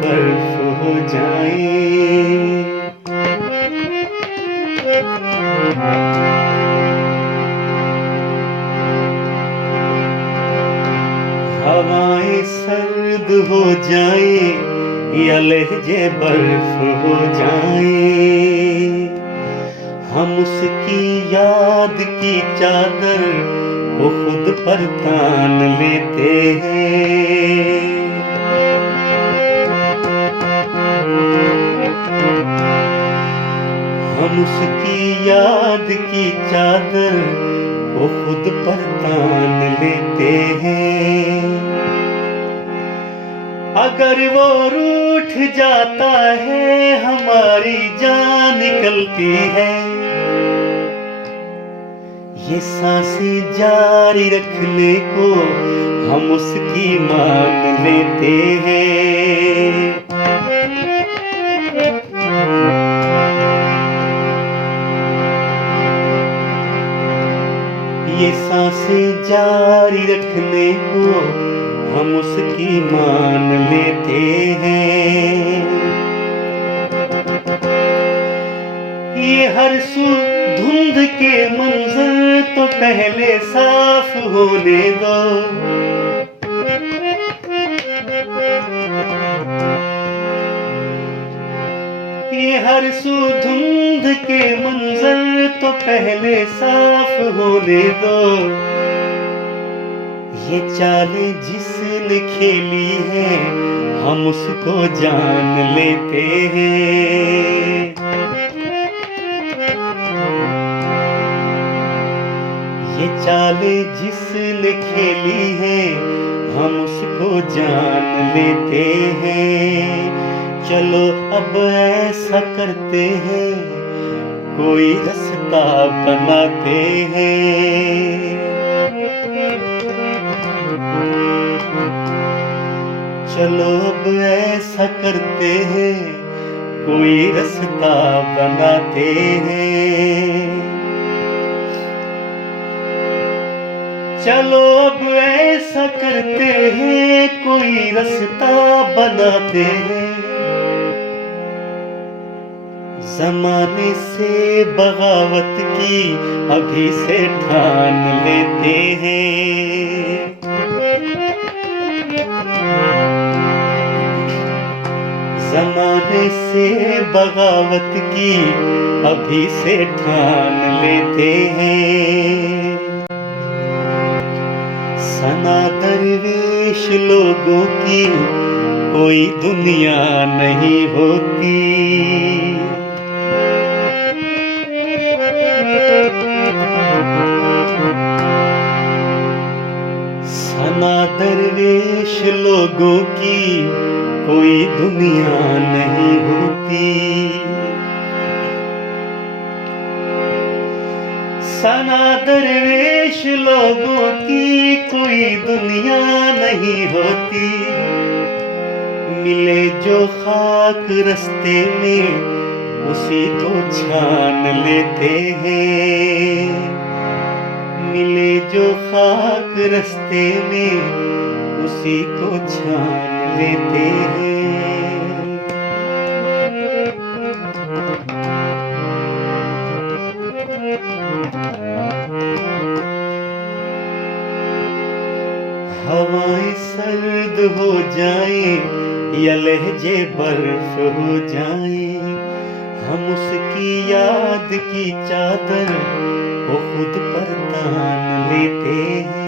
बर्फ हो जाए। हवाएं सर्द हो जाए या लहजे बर्फ हो जाए, हम उसकी याद की चादर को खुद पर तान लेते हैं। हम उसकी याद की चादर को खुद पर तान लेते हैं। अगर वो रूठ जाता है हमारी जान निकलती है, ये सांसें जारी रखने को हम उसकी मान लेते हैं। ये सांसें जारी रखने को हम उसकी मान लेते हैं। ये हर सू धुंध के मंजर तो पहले साफ होने दो। ये हर सू धुंध के मंजर तो पहले साफ होने दो। ये चालें जिसने खेली है हम उसको जान लेते हैं। ये चालें जिसने खेली है हम उसको जान लेते हैं। चलो अब ऐसा करते हैं, कोई रास्ता बनाते हैं। चलो अब ऐसा करते हैं, कोई रास्ता बनाते हैं। चलो अब ऐसा करते हैं, कोई रास्ता बनाते हैं। ज़माने से बगावत की अभी से ठान लेते हैं। ज़माने से बगावत की अभी से ठान लेते हैं। सना दरवेश लोगों की कोई दुनिया नहीं होती। सना दरवेश लोगों की कोई दुनिया नहीं होती। सना दरवेश लोगों की कोई दुनिया नहीं होती। मिले जो खाक रास्ते में उसी को छान लेते हैं। मिले जो खाक रास्ते में उसी को छान लेते हैं। हवाएं सर्द हो जाए या लहजे बर्फ हो जाए, हम उसकी याद की चादर को खुद पर तान लेते हैं।